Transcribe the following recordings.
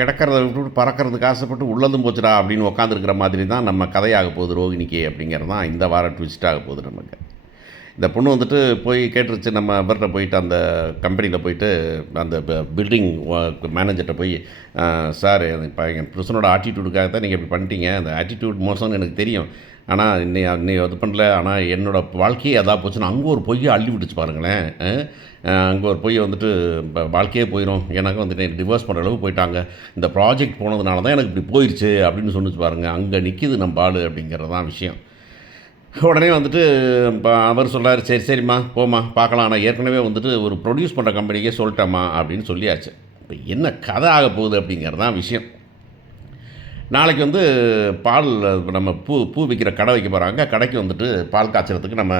கிடக்கிறத விட்டுவிட்டு பறக்கிறதுக்கு ஆசைப்பட்டு உள்ளதும் போச்சுடா அப்படின்னு உட்காந்துருக்கிற மாதிரி தான் நம்ம கதையாக போகுது ரோகிணிக்கு அப்படிங்கிறது தான் இந்த வாரம் ட்விஸ்ட்டாக போகுது நமக்கு. இந்த பொண்ணு வந்துட்டு போய் கேட்டுருச்சு நம்ம இவர்கிட்ட போயிட்டு அந்த கம்பெனியில் போயிட்டு அந்த பில்டிங் மேனேஜர்கிட்ட போய் சார் இப்போ எங்கள் புருஷனோட ஆட்டிடியூடுக்காக தான் நீங்கள் இப்படி பண்ணிட்டீங்க, அந்த ஆட்டிடியூட் மோசம்னு எனக்கு தெரியும், ஆனால் இன்னை இது பண்ணல, ஆனால் என்னோடய வாழ்க்கையே எதாவது போச்சுன்னா அங்கே ஒரு பொய்யை அள்ளி விட்டுச்சு பாருங்களேன். அங்கே ஒரு பொய்யை வந்துட்டு வாழ்க்கையே போயிடும், எனக்கு வந்துட்டு எனக்கு டிவோர்ஸ் பண்ணுற அளவுக்கு போயிட்டாங்க, இந்த ப்ராஜெக்ட் போனதுனால தான் எனக்கு இப்படி போயிடுச்சு அப்படின்னு சொன்னிச்சு பாருங்கள். அங்கே நிற்கிது நம்ம ஆள் அப்படிங்கிறது தான் விஷயம். உடனே வந்துட்டு அவர் சொல்கிறார், சரி சரிம்மா போம்மா பார்க்கலாம், ஆனால் ஏற்கனவே வந்துட்டு ஒரு ப்ரொடியூஸ் பண்ணுற கம்பெனிக்கே சொல்லிட்டேம்மா அப்படின்னு சொல்லியாச்சு. இப்போ என்ன கதை ஆக போகுது அப்படிங்கிறது தான் விஷயம். நாளைக்கு வந்து பால் நம்ம பூ விற்கிற கடை வைக்க போகிறாங்க. கடைக்கு வந்துட்டு பால் காய்ச்சறதுக்கு இப்போ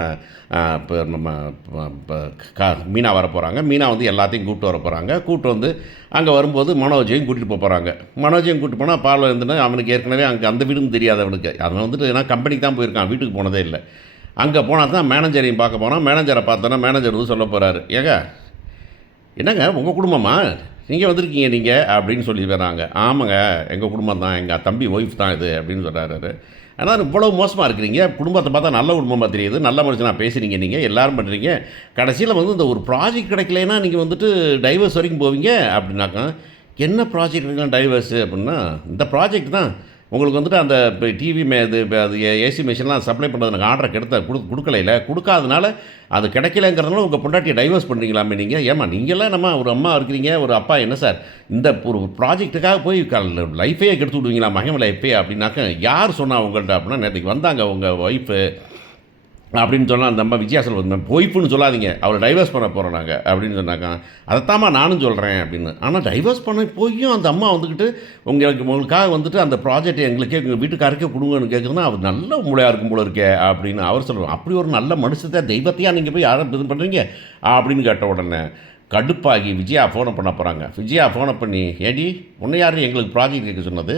மீனா வர போகிறாங்க. மீனா வந்து எல்லாத்தையும் கூப்பிட்டு வர போகிறாங்க. கூப்பிட்டு வந்து அங்கே வரும்போது மனோஜையும் கூட்டிகிட்டு போகிறாங்க. மனோஜையும் கூப்பிட்டு போனால் பால் வந்துன்னா அவனுக்கு ஏற்கனவே அங்கே அந்த வீடும் தெரியாது அவனுக்கு. அவன் வந்துட்டு ஏன்னா கம்பெனிக்கு தான் போயிருக்கான், வீட்டுக்கு போனதே இல்லை. அங்கே போனால் தான் மேனேஜரையும் பார்க்க போனால், மேனேஜரை பார்த்தோன்னா மேனேஜர் வந்து சொல்ல போகிறாரு, ஏங்க என்னங்க உங்கள் குடும்பமா நீங்கள் வந்திருக்கீங்க நீங்கள் அப்படின்னு சொல்லி வராங்க. ஆமாங்க எங்கள் குடும்பம் தான், எங்கள் தம்பி ஒய்ஃப் தான் இது அப்படின்னு சொல்கிறாரு. ஆனால் இவ்வளோ மோசமாக இருக்கிறீங்க, குடும்பத்தை பார்த்தா நல்ல குடும்பமாக தெரியுது, நல்ல மனுஷனாக பேசுகிறீங்க, நீங்கள் எல்லோரும் பண்ணுறீங்க, கடைசியில் வந்து இந்த ஒரு ப்ராஜெக்ட் கிடைக்கலன்னா நீங்கள் வந்துட்டு டைவர்ஸ் வரைக்கும் போவீங்க அப்படின்னாக்கா, என்ன ப்ராஜெக்ட் இருக்குன்னா டைவர்ஸு அப்படின்னா இந்த ப்ராஜெக்ட் தான் உங்களுக்கு வந்துட்டு அந்த இப்போ டிவி அது ஏசி மிஷின்லாம் சப்ளை பண்ணுறதுக்கு ஆர்டரை கொடுக்கலையில, கொடுக்காதனால அது கிடைக்கலங்கிறதுனால உங்கள் பொண்டாட்டியை டைவர்ஸ் பண்ணுறீங்களாமே நீங்கள். ஏமா நீங்களாம் நம்ம ஒரு அம்மா இருக்கிறீங்க, ஒரு அப்பா, என்ன சார் இந்த ஒரு ப்ராஜெக்ட்டுக்காக போய் லைஃபையே கெடுத்து விடுவீங்களா, மகன் லைஃபே அப்படின்னாக்க யார் சொன்னால் உங்கள்கிட்ட அப்படின்னா, நேற்றுக்கு வந்தாங்க உங்கள் ஒய்ஃபு அப்படின்னு சொன்னால் அந்த அம்மா விஜயா சொல்லுவது, ஒய்ஃபுன்னு சொல்லாதீங்க, அவளை டைவர்ஸ் பண்ண போகிறோம் நாங்கள் அப்படின்னு சொன்னாக்கா, அதைத்தாம்மா நானும் சொல்கிறேன் அப்படின்னு. ஆனால் டைவர்ஸ் பண்ண போயும் அந்த அம்மா வந்துக்கிட்டு உங்களுக்காக வந்துட்டு அந்த ப்ராஜெக்ட் எங்களுக்கே எங்கள் வீட்டுக்காருக்கே கொடுங்கன்னு கேட்குறதுன்னா அவர் நல்ல மூளையாக இருக்கும் போல இருக்கே அப்படின்னு அவர் சொல்லுவார். அப்படி ஒரு நல்ல மனுஷத்தை தெய்வத்தையாக நீங்கள் போய் யாரும் இது பண்ணுறீங்க அப்படின்னு கேட்ட உடனே கடுப்பாகி விஜயா ஃபோனை பண்ண போகிறாங்க. விஜயா ஃபோனை பண்ணி, ஏடி உன்னை யார் எங்களுக்கு ப்ராஜெக்ட் கேட்க சொன்னது,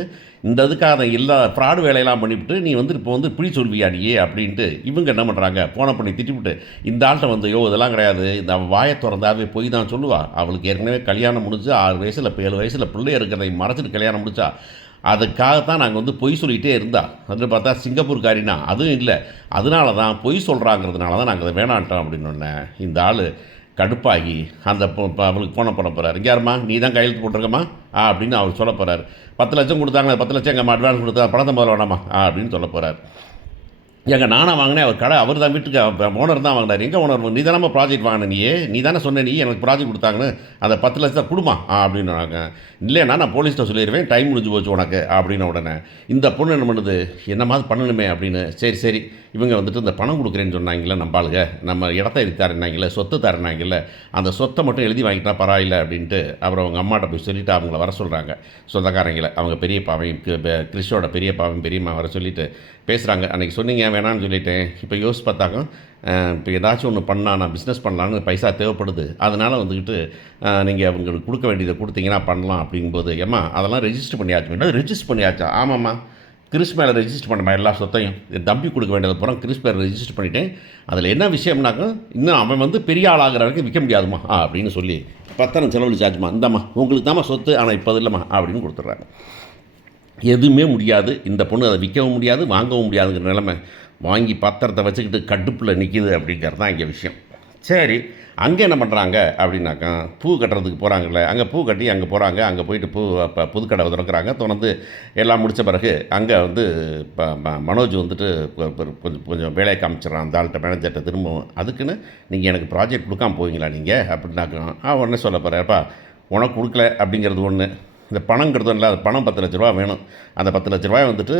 இந்த இதுக்காக எல்லா ஃப்ராடு வேலையெல்லாம் பண்ணிவிட்டு நீ வந்து இப்போ வந்து இப்படி சொல்வியாடியே அப்படின்ட்டு இவங்க என்ன பண்ணுறாங்க, ஃபோனை பண்ணி திட்டிவிட்டு இந்த ஆள்கிட்ட வந்து, இதெல்லாம் கிடையாது, இந்த வாயை திறந்தாவே போய் தான் சொல்லுவாள், அவளுக்கு ஏற்கனவே கல்யாணம் முடிஞ்சு 6 வயசில் 7 வயசில் பிள்ளை இருக்கிறதை மறைச்சிட்டு கல்யாணம் முடிச்சா, அதுக்காகத்தான் நாங்கள் வந்து பொய் சொல்லிகிட்டே இருந்தா, அதில் பார்த்தா சிங்கப்பூர்காரினா அதுவும் இல்லை, அதனால தான் பொய் சொல்கிறாங்கிறதுனால தான் நாங்கள் அதை வேணான்ட்டோம் அப்படின்னு. இந்த ஆள் கடுப்பாகி அந்த அவளுக்கு ஃபோனை பண்ண போகிறார். யாரும்மா நீ தான் கையெழுத்து போட்டிருக்கம்மா அப்படின்னு அவர் சொல்ல போகிறார். 10 லட்சம் கொடுத்தாங்க, 10 லட்சம் எங்கள் அட்வான்ஸ் கொடுத்தா பணத்தை முதல்ல வேணாமா அப்படின்னு சொல்ல போகிறார். எங்கள் நானாக வாங்கினேன், அவர் கடை அவர் தான் வீட்டுக்கு ஓனர் தான் வாங்கினார். எங்கே ஓனர், நீ தானே ப்ராஜெக்ட் வாங்கினேன், நீ தானே சொன்ன, நீ எனக்கு ப்ராஜெக்ட் கொடுத்தாங்கன்னு அந்த 10 லட்சத்தை கொடுமா அப்படின்னாங்க. இல்லைன்னா நான் போலீஸ்கிட்ட சொல்லிடுவேன், டைம் முடிஞ்சு போச்சு உனக்கு அப்படின்னு. உடனே இந்த பொண்ணு என்ன பண்ணுது, என்ன மாதிரி பண்ணணுமே அப்படின்னு, சரி இவங்க வந்துட்டு இந்த பணம் கொடுக்குறேன்னு சொன்னாங்களே நம்பாளுங்க, நம்ம இடத்த எழுதி தரேன்னாங்களே, சொத்து தரேன்னாங்கல்ல, அந்த சொத்தை மட்டும் எழுதி வாங்கிட்டா பரவாயில்ல அப்படின்ட்டு அப்புறம் அவங்க அம்மாட்ட போய் சொல்லிவிட்டு அவங்கள வர சொல்கிறாங்க, சொந்தக்காரங்களை. அவங்க பெரியப்பாவையும் கிறிஸ்டோட பெரியப்பாவையும் பெரியம்மா வர சொல்லிவிட்டு பேசுகிறாங்க. அன்றைக்கி சொன்னீங்க வேணான்னு சொல்லிட்டேன், இப்போ யோசிச்சு பார்த்தாக்க இப்போ ஏதாச்சும் ஒன்று பண்ணால் நான் பிஸ்னஸ் பண்ணலான்னு பைசா தேவைப்படுது, அதனால் வந்துக்கிட்டு நீங்கள் அவங்களுக்கு கொடுக்க வேண்டியதை கொடுத்தீங்கன்னா பண்ணலாம் அப்படிங்கும்போது, ஏம்மா அதெல்லாம் ரெஜிஸ்டர் பண்ணியாச்சு. ரெஜிஸ்டர் பண்ணியாச்சா? ஆமாம்மா, கிறிஸ் மேலே ரெஜிஸ்டர் பண்ணமா எல்லா சொத்தையும், தம்பி கொடுக்க வேண்டியது போகிறோம், கிறிஸ் மேலே ரெஜிஸ்டர் பண்ணிட்டேன். அதில் என்ன விஷயம்னாக்கா, இன்னும் அவன் வந்து பெரிய ஆளாகிற வரைக்கும் விற்க முடியாதுமா அப்படின்னு சொல்லி 10,000 செலவழிச்சாச்சுமா, இந்தாம்மா உங்களுக்கு தாம்மா சொத்து, ஆனால் இப்போ இல்லைம்மா அப்படின்னு கொடுத்துட்றாங்க. எதுவுமே முடியாது, இந்த பொண்ணு அதை விற்கவும் முடியாது வாங்கவும் முடியாதுங்கிற நிலைமை, வாங்கி பத்திரத்தை வச்சுக்கிட்டு கடுப்பில் நிற்கிது அப்படிங்கிறது தான் இங்கே விஷயம். சரி, அங்கே என்ன பண்ணுறாங்க அப்படின்னாக்கா, பூ கட்டுறதுக்கு போகிறாங்கல்ல, அங்கே பூ கட்டி அங்கே போகிறாங்க. அங்கே போயிட்டு புதுக்கடை திறக்கிறாங்க. திறந்து எல்லாம் முடித்த பிறகு அங்கே வந்து மனோஜ் வந்துட்டு கொஞ்சம் வேலையை காமிச்சிடறான் அந்த ஆள்கிட்ட, மேனேஜர்கிட்ட திரும்பவும். அதுக்குன்னு நீங்கள் எனக்கு ப்ராஜெக்ட் கொடுக்காமல் போவீங்களா நீங்கள் அப்படின்னாக்கா, உடனே சொல்ல போகிறேன்ப்பா, உனக்கு கொடுக்கல அப்படிங்கிறது ஒன்று, இந்த பணங்கிறது இல்லை, அது பணம் 10 லட்ச ரூபா வேணும். அந்த 10 லட்ச ரூபாய் வந்துட்டு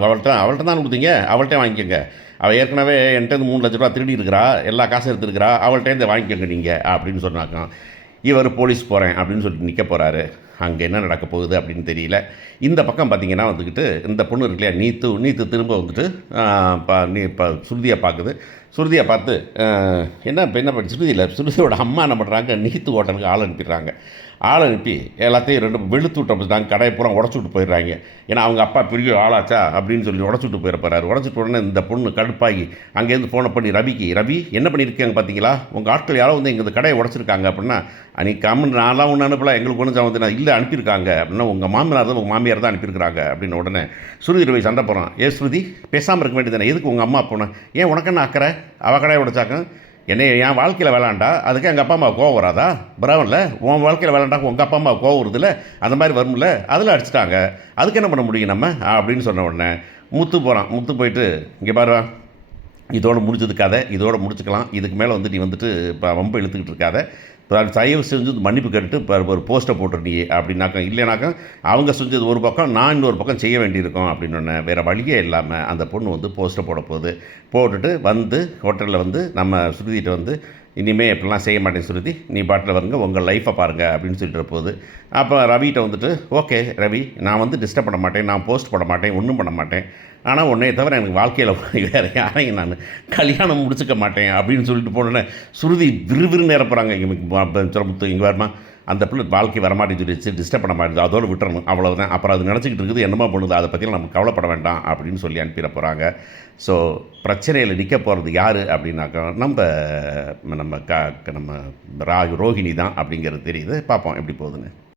அவள்கிட்ட தான் கொடுத்தீங்க, அவள்கிட்ட வாங்கிக்கோங்க. அவள் ஏற்கனவே என்கிட்ட 3 லட்ச ரூபா திருடி இருக்கிறா, எல்லா காசும் எடுத்துருக்கிறா, அவள்கிட்ட வாங்கிக்கோங்க நீங்கள் அப்படின்னு சொன்னாக்கா, இவர் போலீஸ் போகிறேன் அப்படின்னு சொல்லிட்டு நிற்க போகிறாரு. அங்கே என்ன நடக்க போகுது அப்படின்னு தெரியல. இந்த பக்கம் பார்த்திங்கன்னா வந்துக்கிட்டு இந்த பொண்ணு இருக்கு இல்லையா, நீத்து திரும்ப வந்துட்டு இப்போ சுருதியை பார்க்குது. சுருதியை பார்த்து என்ன பண்ணி சுருதியோட அம்மா என்ன பண்ணுறாங்க, நீத்து ஹோட்டலுக்கு ஆள் அனுப்பிடுறாங்க. ஆள் அனுப்பி எல்லாத்தையும் 2 வெளுத்து விட்டாங்க, கடையை பூரா உடச்சி விட்டு போயிடுறாங்க. ஏன்னா அவங்க அப்பா பெரிய ஆளாச்சா அப்படின்னு சொல்லி உடச்சி விட்டு போயிட போகிறாரு. உடச்சிட்டு உடனே இந்த பொண்ணு கடுப்பாகி அங்கேருந்து ஃபோனை பண்ணி ரவிக்கு, ரவி என்ன பண்ணியிருக்காங்க பார்த்தீங்களா, உங்கள் ஆட்கள் யாரோ வந்து எங்கள் கடையை உடச்சிருக்காங்க அப்படின்னா, அன்றைக்கி கம்மன் நான்லாம் ஒன்று அனுப்பல, எங்களுக்கு ஒன்று வந்து நான் இல்லை அனுப்பியிருக்காங்க அப்படின்னா, உங்கள் மாமனார் தான் உங்கள் மாமியார் தான் அனுப்பியிருக்காங்க அப்படின்னு உடனே ஸ்ருதி ரவி சண்டை போகிறான். ஸ்ருதி பேசாமல் இருக்க வேண்டியதானே, எதுக்கு உங்கள் அம்மா போனேன், ஏன் உனக்கு என்ன அக்கறை, அவள் கடையை உடைச்சாக்க என்னை என் வாழ்க்கையில் விளாண்டா அதுக்கு எங்கள் அப்பா அம்மா கோவம் வராதா, பரவாயில்ல உன் வாழ்க்கையில் விளாண்டா உங்கள் அப்பா அம்மா கோவம் வருதுல்ல, அந்த மாதிரி வரும்ல, அதில் அடிச்சிட்டாங்க, அதுக்கு என்ன பண்ண முடியும் நம்ம அப்படின்னு சொன்ன உடனே முத்து போகிறான். முத்து போயிட்டு இங்கே பாரு, இதோடு முடிஞ்சது கதை, இதோடு முடிச்சுக்கலாம், இதுக்கு மேலே வந்து நீ வந்துட்டு இப்போ வம்பு இழுத்துக்கிட்டு இருக்காத, தயவு செஞ்சு மன்னிப்பு கேட்டுட்டு இப்போ ஒரு போஸ்ட்டை போட்டுருந்தீ அப்படின்னாக்கா, இல்லைனாக்கா அவங்க செஞ்சது ஒரு பக்கம் நான் இன்னொரு பக்கம் செய்ய வேண்டியிருக்கும் அப்படின்னு வேறு வழியே இல்லாமல் அந்த பொண்ணு வந்து போஸ்ட்டை போட போகுது. போட்டுட்டு வந்து ஹோட்டலில் வந்து நம்ம ஸ்ருதிகிட்ட வந்து, இனிமேல் இப்படிலாம் செய்ய மாட்டேன் ஸ்ருதி, நீ பாட்டில் வருங்க உங்கள் லைஃப்பை பாருங்கள் அப்படின்னு சொல்லிட்டு போகுது. அப்போ ரவிகிட்ட வந்துட்டு, ஓகே ரவி, நான் வந்து டிஸ்டர்ப் பண்ண மாட்டேன், நான் போஸ்ட் பண்ண மாட்டேன், ஒன்றும் பண்ண மாட்டேன், ஆனால் உன்னைய தவிர எனக்கு வாழ்க்கையில் வேறு யாரையும் நான் கல்யாணம் முடிச்சுக்க மாட்டேன் அப்படின்னு சொல்லிட்டு போனோன்னே ஸ்ருதி விறுவிறுன்னு நிரப்புறாங்க. இங்கே முத்து இங்கே வருமா, அந்த பிள்ளை வாழ்க்கை வரமாட்டேன்னு சொல்லிடுச்சு, டிஸ்டர்ப் பண்ண மாட்டேது, அதோடு விட்டுறணும், அவ்வளோதான், அப்புறம் அது நினச்சிக்கிட்டு இருக்குது என்னமோ பண்ணுது, அதை பற்றிலாம் நம்ம கவலைப்பட வேண்டாம் அப்படின்னு சொல்லி அனுப்பிட போகிறாங்க. ஸோ பிரச்சனையில் நிற்க போகிறது யார் அப்படின்னாக்கா நம்ம ரோஹிணி தான் அப்படிங்கிறது தெரியுது. பார்ப்போம் எப்படி போகுதுன்னு.